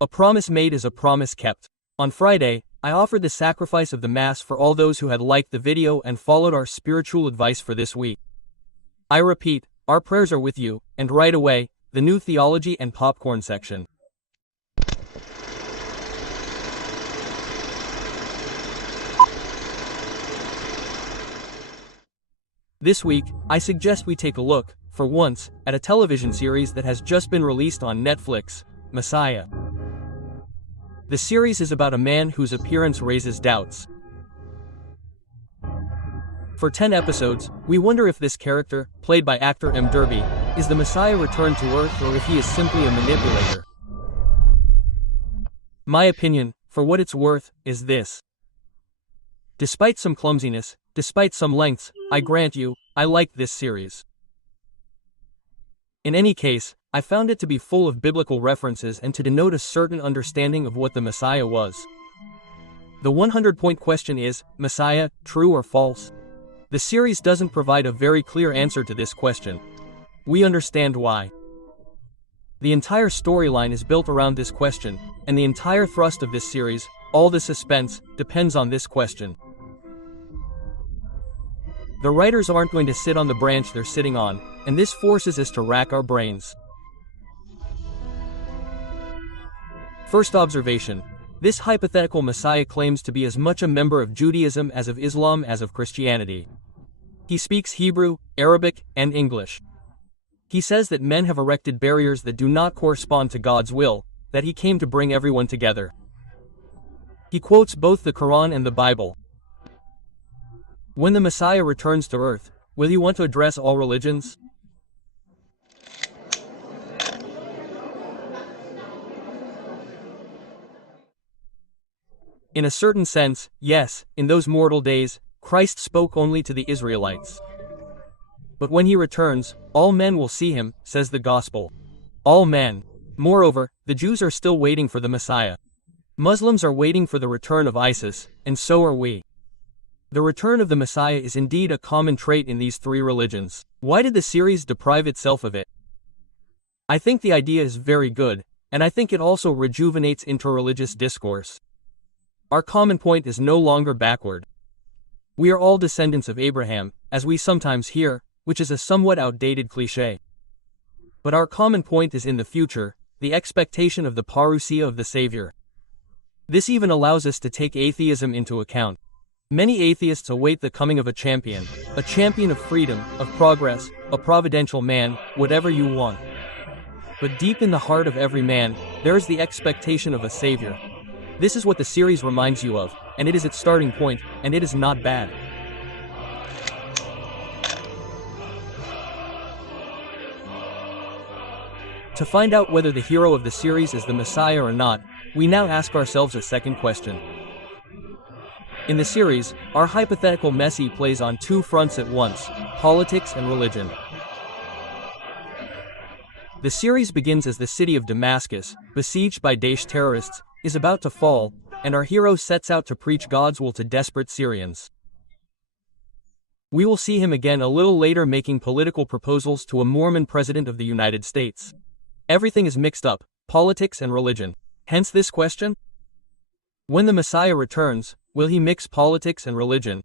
A promise made is a promise kept. On Friday, I offered the sacrifice of the Mass for all those who had liked the video and followed our spiritual advice for this week. I repeat, our prayers are with you, and right away, the new theology and popcorn section. This week, I suggest we take a look, for once, at a television series that has just been released on Netflix, Messiah. The series is about a man whose appearance raises doubts. For 10 episodes, we wonder if this character, played by actor M. Derby, is the Messiah returned to Earth or if he is simply a manipulator. My opinion, for what it's worth, is this. Despite some clumsiness, despite some lengths, I grant you, I liked this series. In any case, I found it to be full of biblical references and to denote a certain understanding of what the Messiah was. The 100-point question is, Messiah, true or false? The series doesn't provide a very clear answer to this question. We understand why. The entire storyline is built around this question, and the entire thrust of this series, all the suspense, depends on this question. The writers aren't going to sit on the branch they're sitting on, and this forces us to rack our brains. First observation. This hypothetical Messiah claims to be as much a member of Judaism as of Islam as of Christianity. He speaks Hebrew, Arabic, and English. He says that men have erected barriers that do not correspond to God's will, that he came to bring everyone together. He quotes both the Quran and the Bible. When the Messiah returns to Earth, will he want to address all religions? In a certain sense, yes, in those mortal days, Christ spoke only to the Israelites. But when he returns, all men will see him, says the Gospel. All men. Moreover, the Jews are still waiting for the Messiah. Muslims are waiting for the return of ISIS, and so are we. The return of the Messiah is indeed a common trait in these three religions. Why did the series deprive itself of it? I think the idea is very good, and I think it also rejuvenates interreligious discourse. Our common point is no longer backward. We are all descendants of Abraham, as we sometimes hear, which is a somewhat outdated cliché. But our common point is in the future, the expectation of the parousia of the Savior. This even allows us to take atheism into account. Many atheists await the coming of a champion of freedom, of progress, a providential man, whatever you want. But deep in the heart of every man, there is the expectation of a savior. This is what the series reminds you of, and it is its starting point, and it is not bad. To find out whether the hero of the series is the Messiah or not, we now ask ourselves a second question. In the series, our hypothetical Messi plays on two fronts at once, politics and religion. The series begins as the city of Damascus, besieged by Daesh terrorists, is about to fall, and our hero sets out to preach God's will to desperate Syrians. We will see him again a little later making political proposals to a Mormon president of the United States. Everything is mixed up, politics and religion. Hence this question? When the Messiah returns, will he mix politics and religion?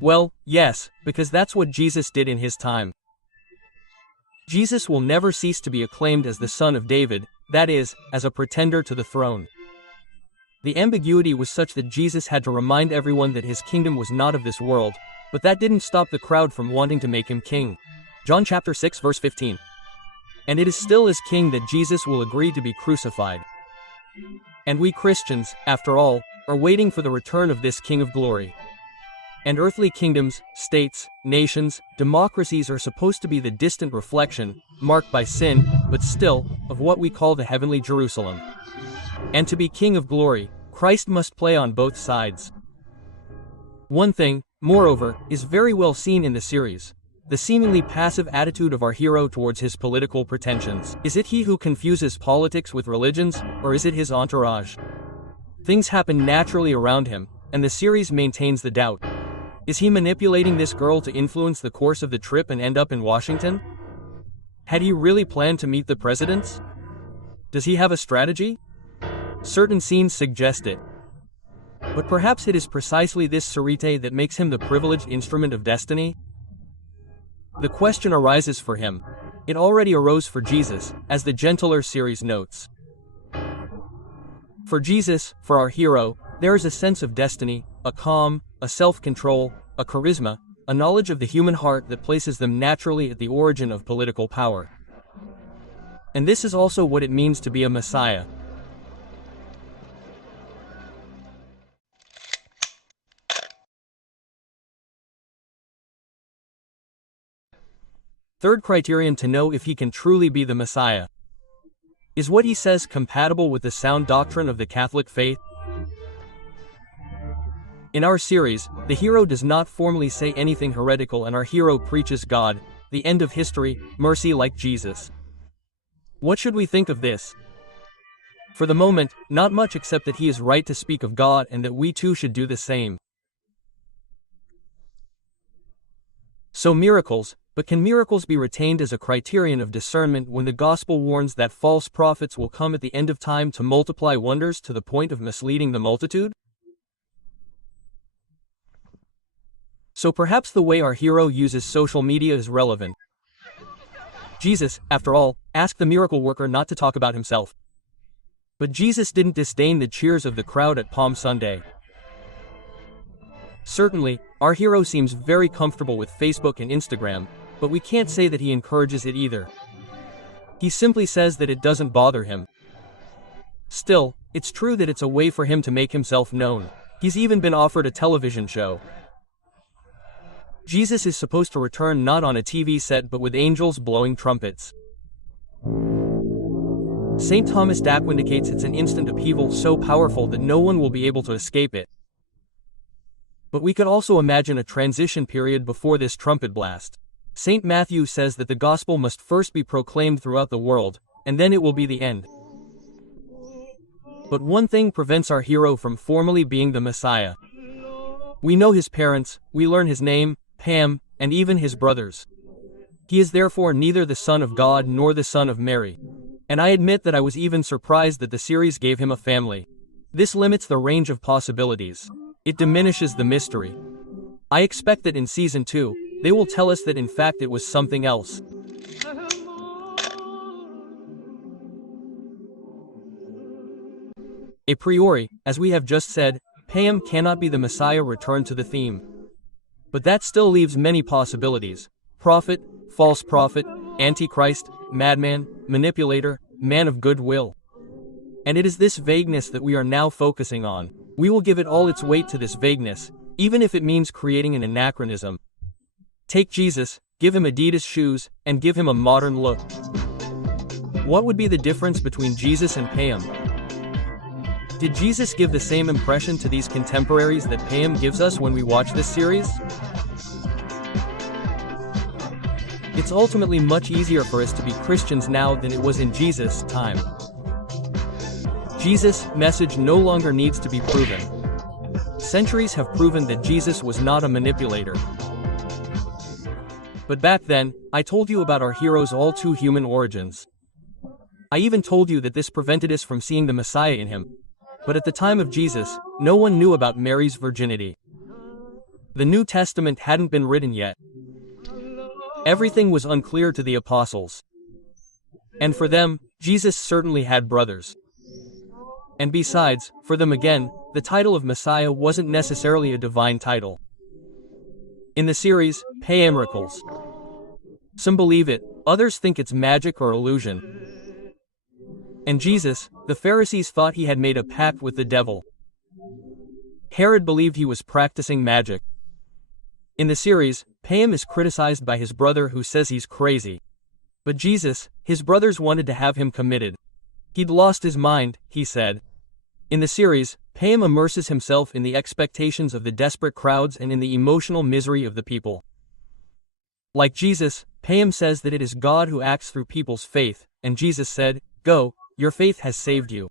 Well, yes, because that's what Jesus did in his time. Jesus will never cease to be acclaimed as the Son of David, that is, as a pretender to the throne. The ambiguity was such that Jesus had to remind everyone that his kingdom was not of this world, but that didn't stop the crowd from wanting to make him king. John chapter 6 verse 15. And it is still as king that Jesus will agree to be crucified. And we Christians, after all, are waiting for the return of this King of Glory. And earthly kingdoms, states, nations, democracies are supposed to be the distant reflection, marked by sin, but still, of what we call the heavenly Jerusalem. And to be King of Glory, Christ must play on both sides. One thing, moreover, is very well seen in the series. The seemingly passive attitude of our hero towards his political pretensions. Is it he who confuses politics with religions, or is it his entourage? Things happen naturally around him, and the series maintains the doubt. Is he manipulating this girl to influence the course of the trip and end up in Washington? Had he really planned to meet the presidents? Does he have a strategy? Certain scenes suggest it. But perhaps it is precisely this Sarite that makes him the privileged instrument of destiny? The question arises for him. It already arose for Jesus, as the Gentler series notes. For Jesus, for our hero, there is a sense of destiny, a calm, a self-control, a charisma, a knowledge of the human heart that places them naturally at the origin of political power. And this is also what it means to be a Messiah. Third criterion to know if he can truly be the Messiah. Is what he says compatible with the sound doctrine of the Catholic faith? In our series, the hero does not formally say anything heretical and our hero preaches God, the end of history, mercy like Jesus. What should we think of this? For the moment, not much except that he is right to speak of God and that we too should do the same. So miracles, but can miracles be retained as a criterion of discernment when the gospel warns that false prophets will come at the end of time to multiply wonders to the point of misleading the multitude? So perhaps the way our hero uses social media is relevant. Jesus, after all, asked the miracle worker not to talk about himself. But Jesus didn't disdain the cheers of the crowd at Palm Sunday. Certainly, our hero seems very comfortable with Facebook and Instagram, but we can't say that he encourages it either. He simply says that it doesn't bother him. Still, it's true that it's a way for him to make himself known. He's even been offered a television show. Jesus is supposed to return not on a TV set but with angels blowing trumpets. St. Thomas d'Aquin indicates it's an instant upheaval so powerful that no one will be able to escape it. But we could also imagine a transition period before this trumpet blast. St. Matthew says that the gospel must first be proclaimed throughout the world, and then it will be the end. But one thing prevents our hero from formally being the Messiah. We know his parents, we learn his name, Pam, and even his brothers. He is therefore neither the Son of God nor the Son of Mary. And I admit that I was even surprised that the series gave him a family. This limits the range of possibilities. It diminishes the mystery. I expect that in Season 2, they will tell us that in fact it was something else. A priori, as we have just said, Pam cannot be the Messiah returned to the theme. But that still leaves many possibilities. Prophet, false prophet, antichrist, madman, manipulator, man of good will. And it is this vagueness that we are now focusing on. We will give it all its weight to this vagueness, even if it means creating an anachronism. Take Jesus, give him Adidas shoes, and give him a modern look. What would be the difference between Jesus and Pam? Did Jesus give the same impression to these contemporaries that Pam gives us when we watch this series? It's ultimately much easier for us to be Christians now than it was in Jesus' time. Jesus' message no longer needs to be proven. Centuries have proven that Jesus was not a manipulator. But back then, I told you about our hero's all too human origins. I even told you that this prevented us from seeing the Messiah in him. But at the time of Jesus, no one knew about Mary's virginity. The New Testament hadn't been written yet. Everything was unclear to the apostles. And for them, Jesus certainly had brothers. And besides, for them again, the title of Messiah wasn't necessarily a divine title. In the series, Pam miracles. Some believe it, others think it's magic or illusion. And Jesus, the Pharisees thought he had made a pact with the devil. Herod believed he was practicing magic. In the series, Pam is criticized by his brother who says he's crazy. But Jesus, his brothers wanted to have him committed. He'd lost his mind, he said. In the series, Pam immerses himself in the expectations of the desperate crowds and in the emotional misery of the people. Like Jesus, Pam says that it is God who acts through people's faith, and Jesus said, "Go, your faith has saved you."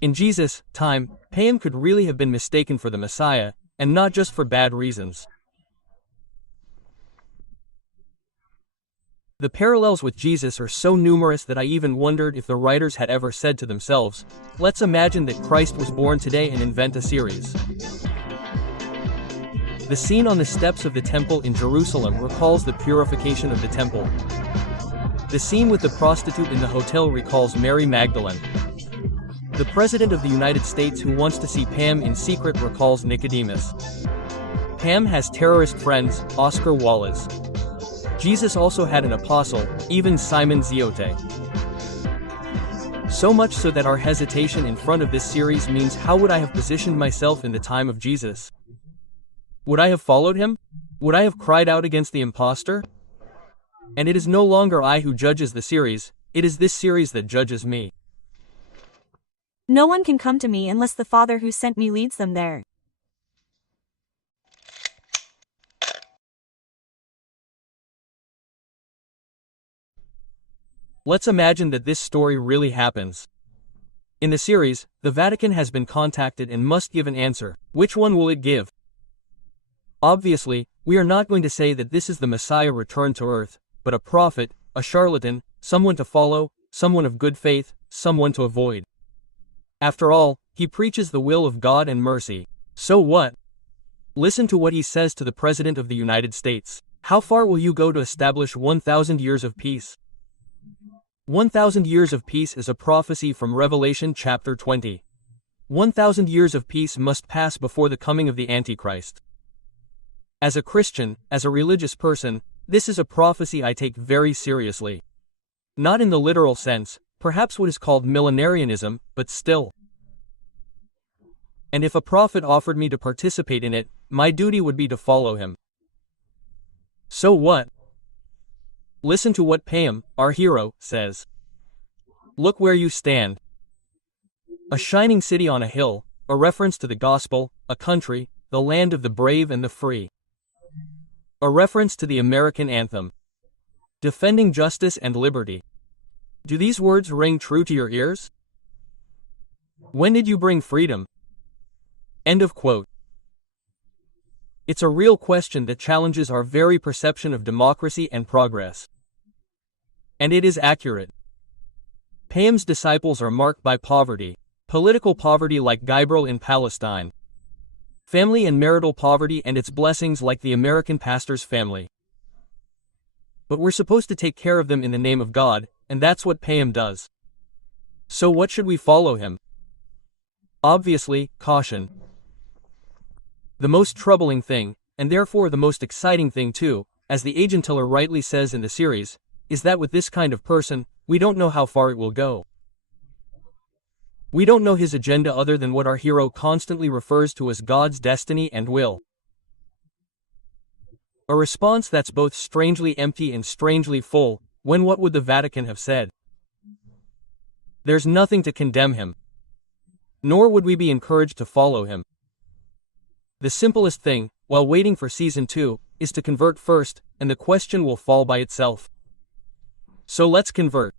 In Jesus' time, Pam could really have been mistaken for the Messiah, and not just for bad reasons. The parallels with Jesus are so numerous that I even wondered if the writers had ever said to themselves, let's imagine that Christ was born today and invent a series. The scene on the steps of the temple in Jerusalem recalls the purification of the temple. The scene with the prostitute in the hotel recalls Mary Magdalene. The President of the United States who wants to see Pam in secret recalls Nicodemus. Pam has terrorist friends, Oscar Wallace. Jesus also had an apostle, even Simon Ziote. So much so that our hesitation in front of this series means how would I have positioned myself in the time of Jesus? Would I have followed him? Would I have cried out against the impostor? And it is no longer I who judges the series, it is this series that judges me. No one can come to me unless the Father who sent me leads them there. Let's imagine that this story really happens. In the series, the Vatican has been contacted and must give an answer. Which one will it give? Obviously, we are not going to say that this is the Messiah returned to earth, but a prophet, a charlatan, someone to follow, someone of good faith, someone to avoid. After all, he preaches the will of God and mercy. So what? Listen to what he says to the President of the United States. How far will you go to establish 1,000 years of peace? 1,000 years of peace is a prophecy from Revelation chapter 20. 1,000 years of peace must pass before the coming of the Antichrist. As a Christian, as a religious person, this is a prophecy I take very seriously. Not in the literal sense, perhaps what is called millenarianism, but still. And if a prophet offered me to participate in it, my duty would be to follow him. So what? Listen to what Pam, our hero, says. Look where you stand. A shining city on a hill, a reference to the gospel, a country, the land of the brave and the free. A reference to the American anthem. Defending justice and liberty. Do these words ring true to your ears? When did you bring freedom? End of quote. It's a real question that challenges our very perception of democracy and progress. And it is accurate. Pam's disciples are marked by poverty, political poverty like Gabriel in Palestine, family and marital poverty and its blessings like the American pastor's family. But we're supposed to take care of them in the name of God, and that's what Pam does. So what should we follow him? Obviously, caution. The most troubling thing, and therefore the most exciting thing too, as the agentiller rightly says in the series, is that with this kind of person, we don't know how far it will go. We don't know his agenda other than what our hero constantly refers to as God's destiny and will. A response that's both strangely empty and strangely full, when what would the Vatican have said? There's nothing to condemn him. Nor would we be encouraged to follow him. The simplest thing, while waiting for season 2, is to convert first, and the question will fall by itself. So let's convert.